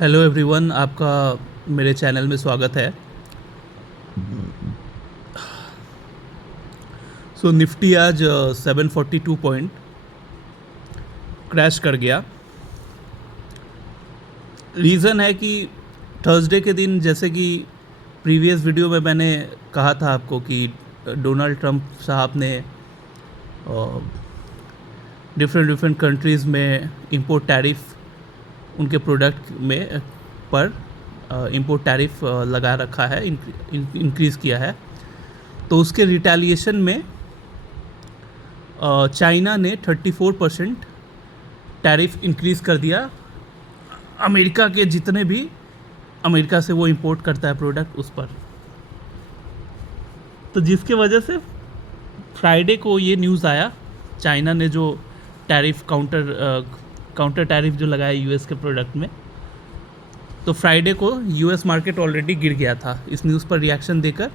Hello everyone, आपका मेरे channel में स्वागत है। निफ्टी आज 742 पॉइंट क्रैश कर गया। रीज़न है कि थर्सडे के दिन, जैसे कि प्रीवियस वीडियो में मैंने कहा था आपको कि डोनाल्ड ट्रंप साहब ने डिफरेंट डिफरेंट कंट्रीज़ में इंपोर्ट टैरिफ उनके प्रोडक्ट में पर इंपोर्ट टैरिफ लगा रखा है, इंक्रीज़ किया है। तो उसके रिटेलिएशन में चाइना ने 34% टैरिफ इंक्रीज़ कर दिया अमेरिका के जितने भी अमेरिका से वो इंपोर्ट करता है प्रोडक्ट उस पर। तो जिसके वजह से फ्राइडे को ये न्यूज़ आया, चाइना ने जो टैरिफ काउंटर टैरिफ जो लगाया यूएस के प्रोडक्ट में, तो फ्राइडे को यूएस मार्केट ऑलरेडी गिर गया था इस न्यूज़ पर रिएक्शन देकर।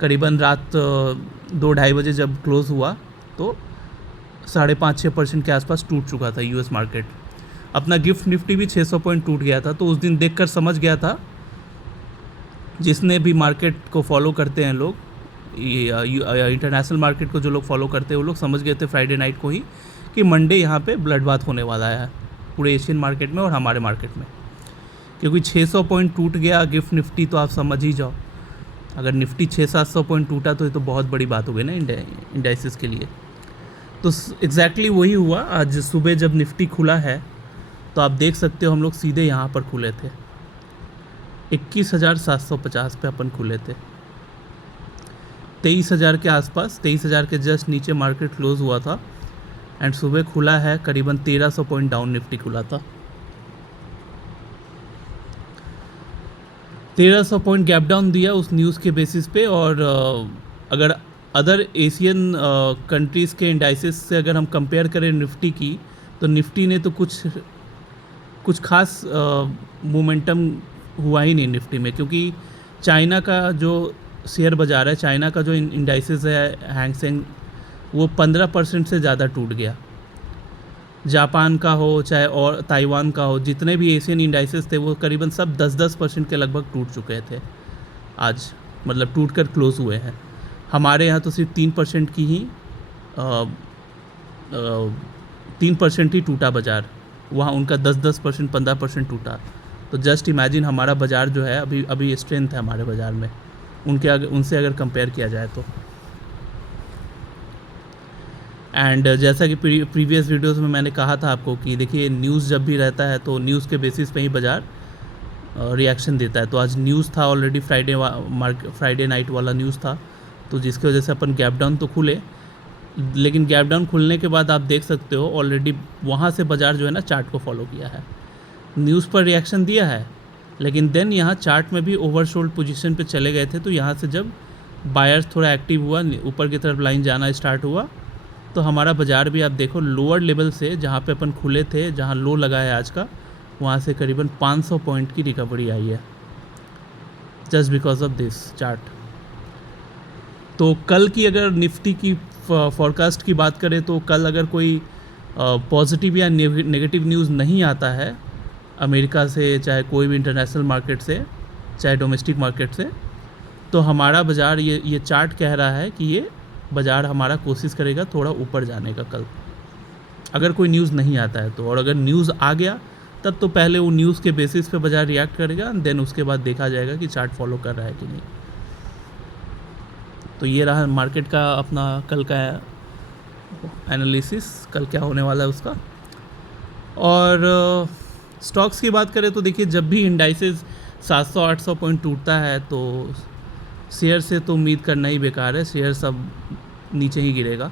करीबन रात 2-2:30 बजे जब क्लोज़ हुआ तो 5.5-6% के आसपास टूट चुका था यूएस मार्केट। अपना गिफ्ट निफ्टी भी 600 पॉइंट टूट गया था। तो उस दिन देखकर समझ गया था, जिसने भी मार्केट को फॉलो करते हैं लोग, इंटरनेशनल मार्केट को जो लोग फॉलो करते हैं वो लोग समझ गए थे फ्राइडे नाइट को ही कि मंडे यहाँ पे ब्लड बाथ होने वाला है पूरे एशियन मार्केट में और हमारे मार्केट में। क्योंकि 600 पॉइंट टूट गया गिफ्ट निफ्टी, तो आप समझ ही जाओ, अगर निफ्टी 600-700 पॉइंट टूटा तो ये तो बहुत बड़ी बात हो गई ना इंडाइसिस के लिए। तो एग्जैक्टली वही हुआ। आज सुबह जब निफ्टी खुला है तो आप देख सकते हो हम लोग सीधे यहाँ पर खुले थे, 21,750 पे अपन खुले थे। 23,000 के आसपास, 23,000 के जस्ट नीचे मार्केट क्लोज हुआ था एंड सुबह खुला है करीबन 1,300 पॉइंट डाउन निफ्टी खुला था। 1,300 पॉइंट गैप डाउन दिया उस न्यूज़ के बेसिस पे। और अगर अदर एशियन कंट्रीज़ के इंडाइसिस से अगर हम कंपेयर करें निफ्टी की, तो निफ्टी ने तो कुछ खास मोमेंटम हुआ ही नहीं निफ्टी में। क्योंकि चाइना का जो शेयर बाज़ार है, चाइना का जो इंडाइसिस है हैंग सेंग, वो 15% से ज़्यादा टूट गया। जापान का हो चाहे और ताइवान का हो, जितने भी एशियन इंडाइसेस थे वो करीबन सब 10-10% के लगभग टूट चुके थे आज, मतलब टूट कर क्लोज़ हुए हैं। हमारे यहाँ तो सिर्फ 3% की ही 3% ही टूटा बाज़ार, वहाँ उनका 10-10% 15% टूटा। तो जस्ट इमेजिन हमारा बाज़ार जो है अभी स्ट्रेंथ है हमारे बाज़ार में उनसे अगर कंपेयर किया जाए तो। एंड जैसा कि प्रीवियस वीडियोस में मैंने कहा था आपको कि देखिए, न्यूज़ जब भी रहता है तो न्यूज़ के बेसिस पे ही बाज़ार रिएक्शन देता है। तो आज न्यूज़ था ऑलरेडी, फ्राइडे नाइट वाला न्यूज़ था, तो जिसकी वजह से अपन गैप डाउन तो खुले। लेकिन गैप डाउन खुलने के बाद आप देख सकते हो ऑलरेडी वहाँ से बाज़ार जो है ना चार्ट को फॉलो किया है, न्यूज़ पर रिएक्शन दिया है, लेकिन देन यहाँ चार्ट में भी ओवरसोल्ड पोजीशन पे चले गए थे। तो यहाँ से जब बायर्स थोड़ा एक्टिव हुआ, ऊपर की तरफ लाइन जाना स्टार्ट हुआ, तो हमारा बाज़ार भी आप देखो लोअर लेवल से, जहाँ पे अपन खुले थे, जहाँ लो लगा है आज का, वहाँ से करीबन 500 पॉइंट की रिकवरी आई है just because of this chart. तो कल की अगर निफ्टी की फॉरकास्ट की बात करें तो कल अगर कोई पॉजिटिव या नेगेटिव न्यूज़ नहीं आता है अमेरिका से, चाहे कोई भी इंटरनेशनल मार्केट से, चाहे डोमेस्टिक मार्केट से, तो हमारा बाज़ार, ये चार्ट कह रहा है कि ये बाज़ार हमारा कोशिश करेगा थोड़ा ऊपर जाने का कल, अगर कोई न्यूज़ नहीं आता है तो। और अगर न्यूज़ आ गया तब तो पहले वो न्यूज़ के बेसिस पे बाज़ार रिएक्ट करेगा, देन उसके बाद देखा जाएगा कि चार्ट फॉलो कर रहा है कि नहीं। तो ये रहा मार्केट का अपना कल का एनालिसिस, कल क्या होने वाला है उसका। और स्टॉक्स की बात करें तो देखिए, जब भी इंडाइसेस 700-800 पॉइंट टूटता है तो शेयर से तो उम्मीद करना ही बेकार है, शेयर सब नीचे ही गिरेगा।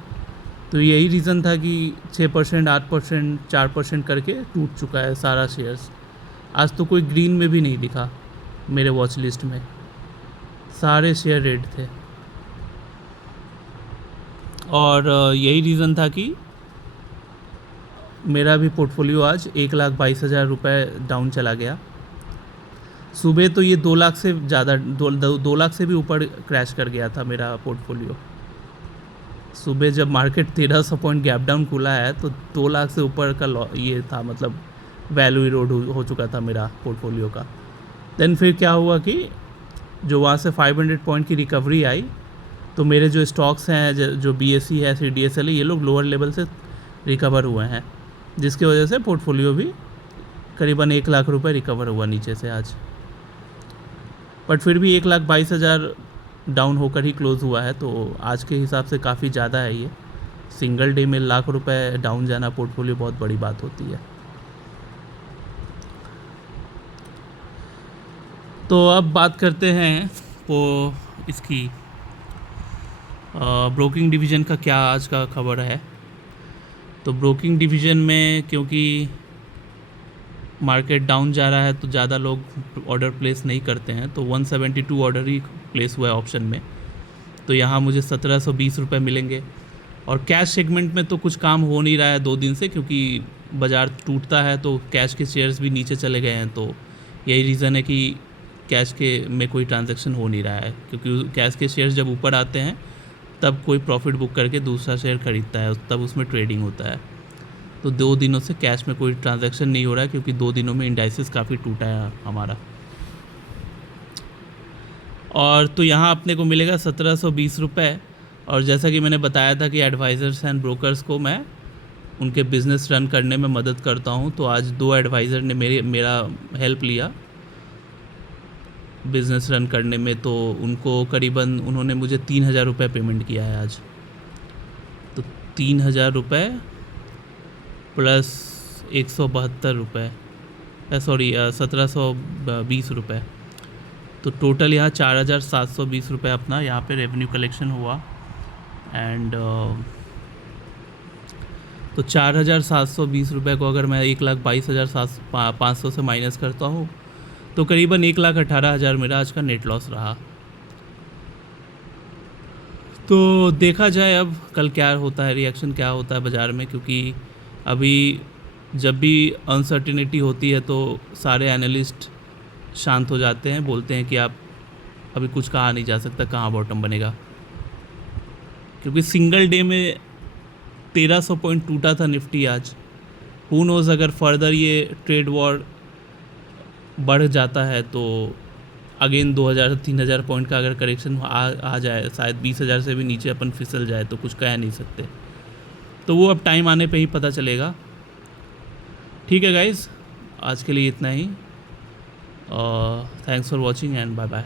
तो यही रीज़न था कि 6%, 8%, 4% करके टूट चुका है सारा शेयर्स। आज तो कोई ग्रीन में भी नहीं दिखा मेरे वॉच लिस्ट में, सारे शेयर रेड थे। और यही रीज़न था कि मेरा भी पोर्टफोलियो आज 1,22,000 रुपये डाउन चला गया। सुबह तो ये 2 लाख से ज़्यादा, 2 लाख से भी ऊपर क्रैश कर गया था मेरा पोर्टफोलियो। सुबह जब मार्केट 1,300 पॉइंट गैप डाउन खुला है तो 2 लाख से ऊपर का ये था, मतलब वैल्यू इरोड हो चुका था मेरा पोर्टफोलियो का। देन फिर क्या हुआ कि जो वहाँ से 500 पॉइंट की रिकवरी आई, तो मेरे जो स्टॉक्स हैं जो BSE है, CDSL है, ये लोग लोअर लेवल से रिकवर हुए हैं, जिसकी वजह से पोर्टफोलियो भी करीबन 1 लाख रुपए रिकवर हुआ नीचे से आज। बट फिर भी 1,22,000 डाउन होकर ही क्लोज़ हुआ है, तो आज के हिसाब से काफ़ी ज़्यादा है ये। सिंगल डे में 1 लाख रुपए डाउन जाना पोर्टफोलियो बहुत बड़ी बात होती है। तो अब बात करते हैं वो इसकी ब्रोकिंग डिवीज़न का क्या आज का खबर है। तो ब्रोकिंग डिवीज़न में क्योंकि मार्केट डाउन जा रहा है तो ज़्यादा लोग ऑर्डर प्लेस नहीं करते हैं, तो 172 ऑर्डर ही प्लेस हुआ है ऑप्शन में। तो यहाँ मुझे 1720 रुपये मिलेंगे। और कैश सेगमेंट में तो कुछ काम हो नहीं रहा है 2 दिन से, क्योंकि बाज़ार टूटता है तो कैश के शेयर्स भी नीचे चले गए हैं। तो यही रीज़न है कि कैश के में कोई ट्रांजैक्शन हो नहीं रहा है, क्योंकि कैश के शेयर्स जब ऊपर आते हैं तब कोई प्रॉफिट बुक करके दूसरा शेयर ख़रीदता है, तब उसमें ट्रेडिंग होता है। तो 2 दिनों से कैश में कोई ट्रांजैक्शन नहीं हो रहा है, क्योंकि 2 दिनों में इंडाइसिस काफ़ी टूटा है हमारा। और तो यहाँ अपने को मिलेगा 1720 रुपये। और जैसा कि मैंने बताया था कि एडवाइज़र्स एंड ब्रोकर्स को मैं उनके बिज़नेस रन करने में मदद करता हूँ, तो आज 2 एडवाइज़र ने मेरा हेल्प लिया बिज़नेस रन करने में। तो उनको करीबन उन्होंने मुझे 3000 रुपये पेमेंट किया है आज। तो 3000 रुपये प्लस 172 रुपये, सॉरी 1720 रुपये, तो टोटल यहाँ 4720 रुपये अपना यहाँ पे रेवेन्यू कलेक्शन हुआ। एंड तो 4720 रुपये को अगर मैं 1,22,500 से माइनस करता हूँ तो करीबन 1,18,000 मेरा आज का नेट लॉस रहा। तो देखा जाए अब कल क्या होता है, रिएक्शन क्या होता है बाज़ार में, क्योंकि अभी जब भी अनसर्टिनिटी होती है तो सारे एनालिस्ट शांत हो जाते हैं, बोलते हैं कि आप अभी कुछ कहा नहीं जा सकता कहाँ बॉटम बनेगा, क्योंकि सिंगल डे में 1300 पॉइंट टूटा था निफ्टी आज। हू नोज़ अगर फर्दर ये ट्रेड वॉर बढ़ जाता है तो अगेन 2000-3000 पॉइंट का अगर करेक्शन आ जाए, शायद 20,000 से भी नीचे अपन फिसल जाए, तो कुछ कह नहीं सकते। तो वो अब टाइम आने पे ही पता चलेगा। ठीक है गाइज़, आज के लिए इतना ही। Thanks for watching and bye bye.